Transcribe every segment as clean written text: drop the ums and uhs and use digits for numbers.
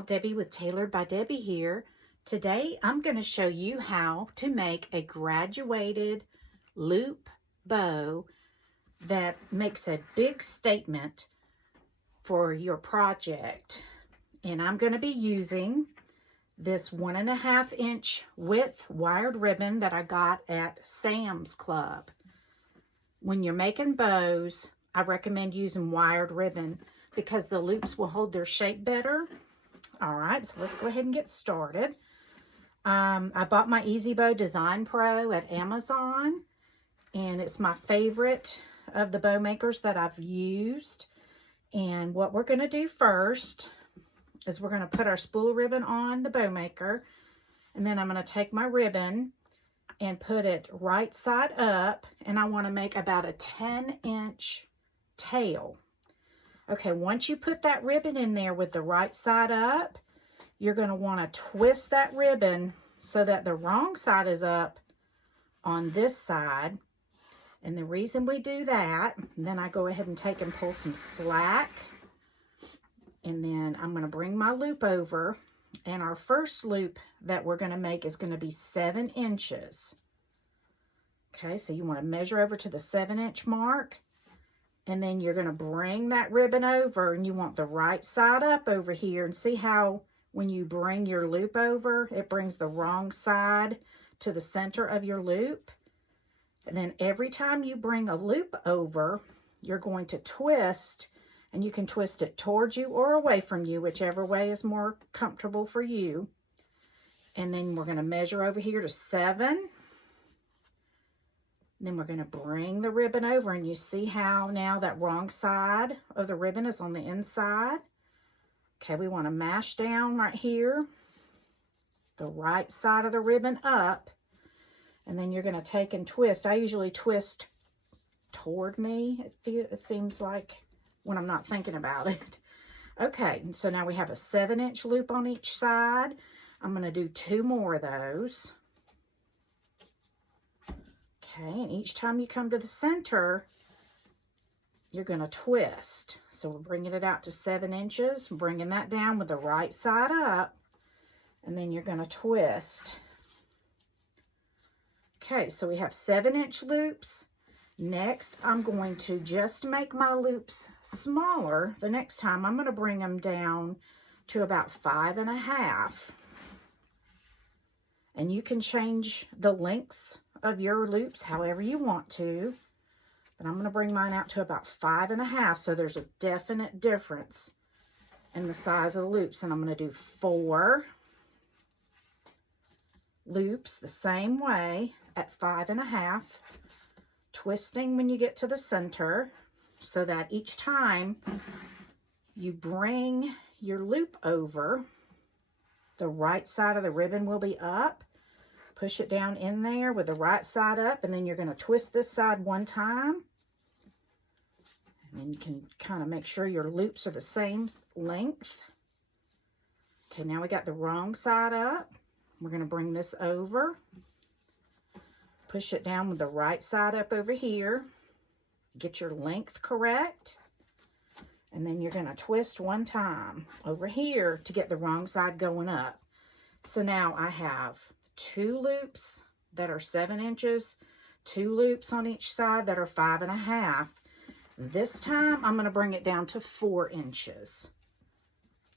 y'all, Debbie with Tailored by Debbie here. Today I'm going to show you how to make a graduated loop bow that makes a big statement for your project. And I'm going to be using this 1.5 inch width wired ribbon that I got at Sam's Club. When you're making bows, I recommend using wired ribbon because the loops will hold their shape better. All right, so let's go ahead and get started. I bought my EZ Bow Design Pro at Amazon, and it's my favorite of the bow makers that I've used. And what we're going to do first is we're going to put our spool of ribbon on the bow maker, and then I'm going to take my ribbon and put it right side up, and I want to make about a 10-inch tail. Okay, once you put that ribbon in there with the right side up, you're going to want to twist that ribbon so that the wrong side is up on this side. And the reason we do that, then I go ahead and take and pull some slack. And then I'm going to bring my loop over. And our first loop that we're going to make is going to be 7 inches. Okay, so you want to measure over to the 7-inch mark. And then you're going to bring that ribbon over, and you want the right side up over here. And see how when you bring your loop over, it brings the wrong side to the center of your loop. And then every time you bring a loop over, you're going to twist, and you can twist it towards you or away from you, whichever way is more comfortable for you. And then we're going to measure over here to 7. Then we're going to bring the ribbon over, and you see how now that wrong side of the ribbon is on the inside. Okay, we want to mash down right here, the right side of the ribbon up, and then you're going to take and twist. I usually twist toward me, it seems like, when I'm not thinking about it. Okay, so now we have a 7-inch loop on each side. I'm going to do 2 more of those. Okay, and each time you come to the center, you're going to twist. So we're bringing it out to 7 inches, bringing that down with the right side up, and then you're going to twist. Okay, so we have 7-inch loops. Next, I'm going to just make my loops smaller. The next time, I'm going to bring them down to about 5.5. And you can change the lengths of your loops however you want to, but I'm going to bring mine out to about 5.5, so there's a definite difference in the size of the loops. And I'm going to do 4 loops the same way at 5.5, twisting when you get to the center, so that each time you bring your loop over, the right side of the ribbon will be up. Push it down in there with the right side up, and then you're going to twist this side 1 time. And then you can kind of make sure your loops are the same length. Okay, now we got the wrong side up. We're going to bring this over. Push it down with the right side up over here. Get your length correct. And then you're going to twist 1 time over here to get the wrong side going up. So now I have 2 loops that are 7 inches, 2 loops on each side that are 5.5. This time I'm going to bring it down to 4 inches.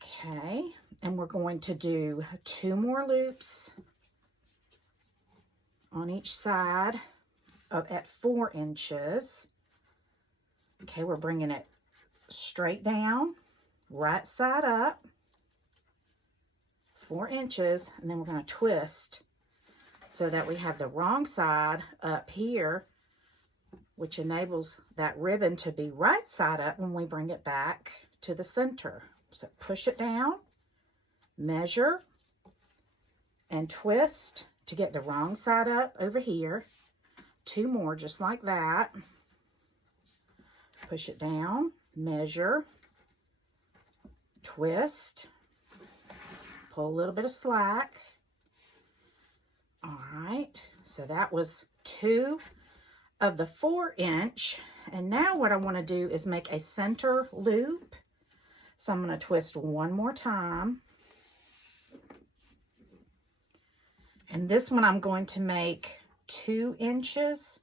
Okay, and we're going to do 2 more loops on each side at 4 inches. Okay, we're bringing it straight down, right side up, 4 inches, and then we're going to twist so that we have the wrong side up here, which enables that ribbon to be right side up when we bring it back to the center. So push it down, measure, and twist to get the wrong side up over here. 2 more just like that. Push it down, measure, twist, pull a little bit of slack. All right, so that was 2 of the 4-inch. And now what I want to do is make a center loop. So I'm going to twist 1 more time. And this one I'm going to make 2 inches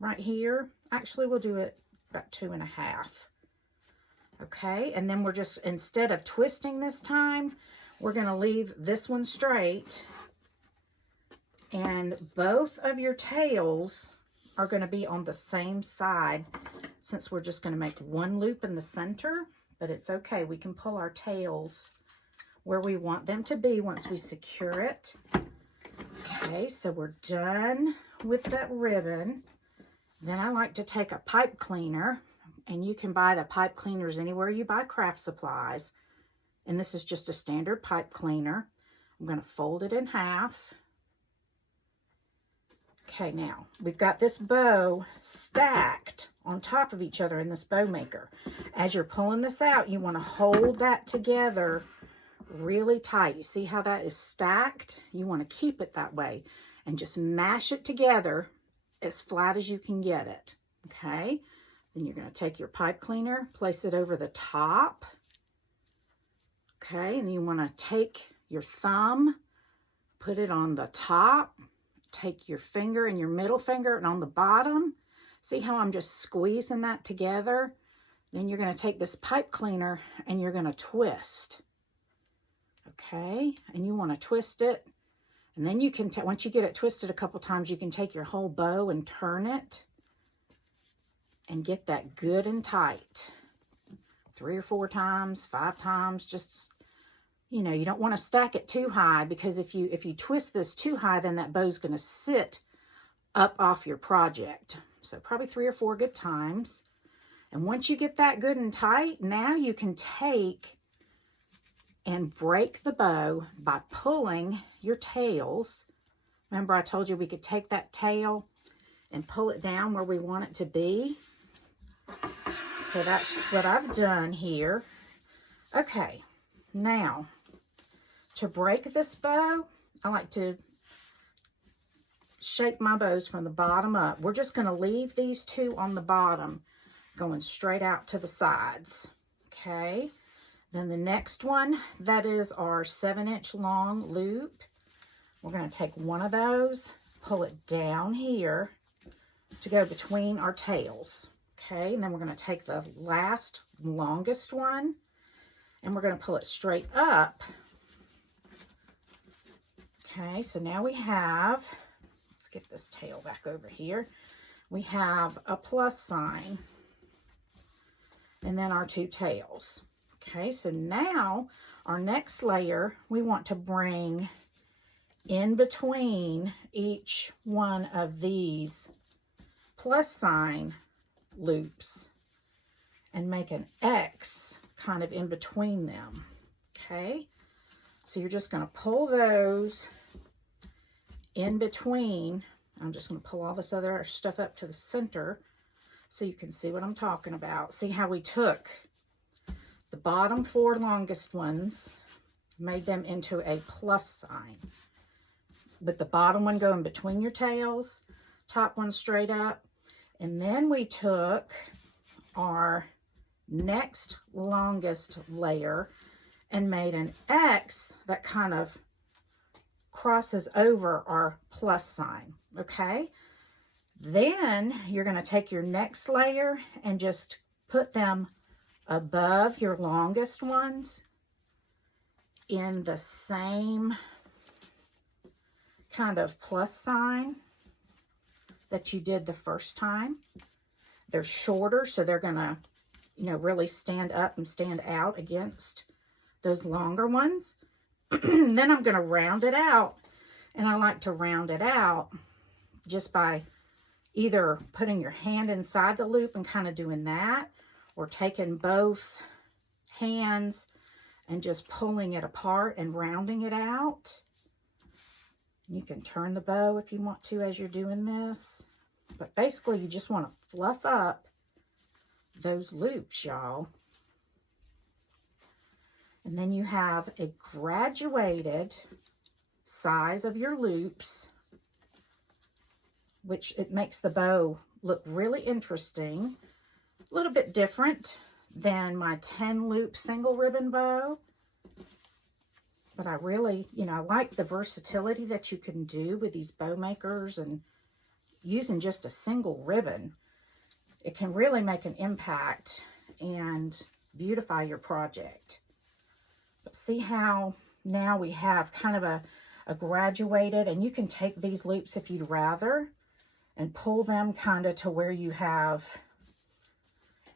right here. Actually, we'll do it about 2.5. Okay, and then we're just, instead of twisting this time, we're going to leave this one straight. And both of your tails are going to be on the same side, since we're just going to make 1 loop in the center. But it's okay, we can pull our tails where we want them to be once we secure it. Okay, so we're done with that ribbon. Then I like to take a pipe cleaner, and you can buy the pipe cleaners anywhere you buy craft supplies. And this is just a standard pipe cleaner. I'm going to fold it in half. Okay, now we've got this bow stacked on top of each other in this bow maker. As you're pulling this out, you want to hold that together really tight. You see how that is stacked? You want to keep it that way and just mash it together as flat as you can get it. Okay, then you're going to take your pipe cleaner, place it over the top. Okay, and you want to take your thumb, put it on the top, take your finger and your middle finger, and on the bottom, see how I'm just squeezing that together? Then you're going to take this pipe cleaner and you're going to twist. Okay, and you want to twist it, and then you can, once you get it twisted a couple times, you can take your whole bow and turn it and get that good and tight. 3 or 4 times, 5 times, just, you know, you don't want to stack it too high, because if you twist this too high, then that bow's going to sit up off your project. So probably 3 or 4 good times. And once you get that good and tight, now you can take and break the bow by pulling your tails. Remember I told you we could take that tail and pull it down where we want it to be. So that's what I've done here. Okay, now to break this bow, I like to shape my bows from the bottom up. We're just going to leave these 2 on the bottom going straight out to the sides. Okay, then the next one, that is our 7-inch long loop. We're going to take one of those, pull it down here to go between our tails. Okay, and then we're going to take the last longest one and we're going to pull it straight up. Okay, so now we have, let's get this tail back over here. We have a plus sign and then our 2 tails. Okay, so now our next layer, we want to bring in between each one of these plus sign loops and make an X kind of in between them. Okay, so you're just going to pull those in between. I'm just going to pull all this other stuff up to the center so you can see what I'm talking about. See how we took the bottom 4 longest ones, made them into a plus sign, with the bottom one going between your tails, top one straight up. And then we took our next longest layer and made an X that kind of crosses over our plus sign. Okay, then you're going to take your next layer and just put them above your longest ones in the same kind of plus sign that you did the first time. They're shorter, so they're going to, you know, really stand up and stand out against those longer ones. Then I'm going to round it out, and I like to round it out just by either putting your hand inside the loop and kind of doing that, or taking both hands and just pulling it apart and rounding it out. You can turn the bow if you want to as you're doing this. But basically, you just want to fluff up those loops, y'all. And then you have a graduated size of your loops, which it makes the bow look really interesting. A little bit different than my 10 loop single ribbon bow. But I really, I like the versatility that you can do with these bow makers, and using just a single ribbon. It can really make an impact and beautify your project. But see how now we have kind of a graduated, and you can take these loops if you'd rather and pull them kind of to where you have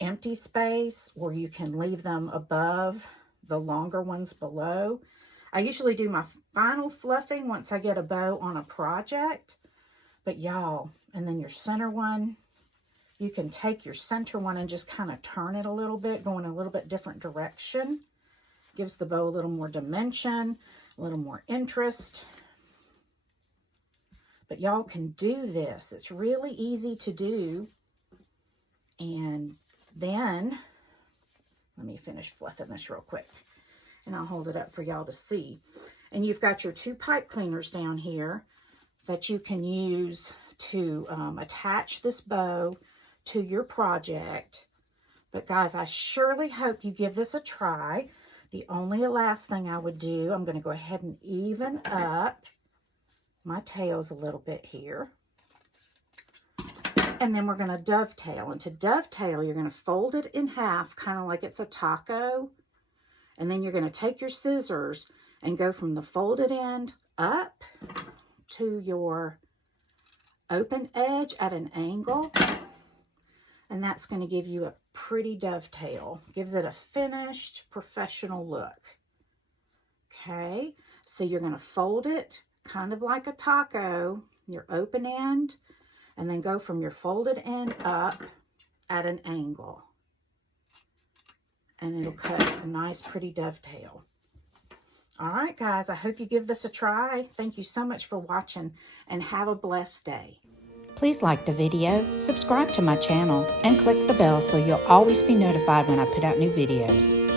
empty space, or you can leave them above the longer ones below. I usually do my final fluffing once I get a bow on a project. But y'all, and then your center one, you can take your center one and just kind of turn it a little bit, going a little bit different direction. Gives the bow a little more dimension, a little more interest. But y'all can do this. It's really easy to do. And then, let me finish fluffing this real quick. And I'll hold it up for y'all to see. And you've got your 2 pipe cleaners down here that you can use to attach this bow to your project. But guys, I surely hope you give this a try. The only last thing I would do, I'm going to go ahead and even up my tails a little bit here. And then we're going to dovetail. And to dovetail, you're going to fold it in half, kind of like it's a taco. And then you're going to take your scissors and go from the folded end up to your open edge at an angle. And that's going to give you a pretty dovetail. Gives it a finished, professional look. Okay, so you're going to fold it kind of like a taco, your open end, and then go from your folded end up at an angle. And it'll cut a nice, pretty dovetail. All right, guys, I hope you give this a try. Thank you so much for watching, and have a blessed day. Please like the video, subscribe to my channel, and click the bell so you'll always be notified when I put out new videos.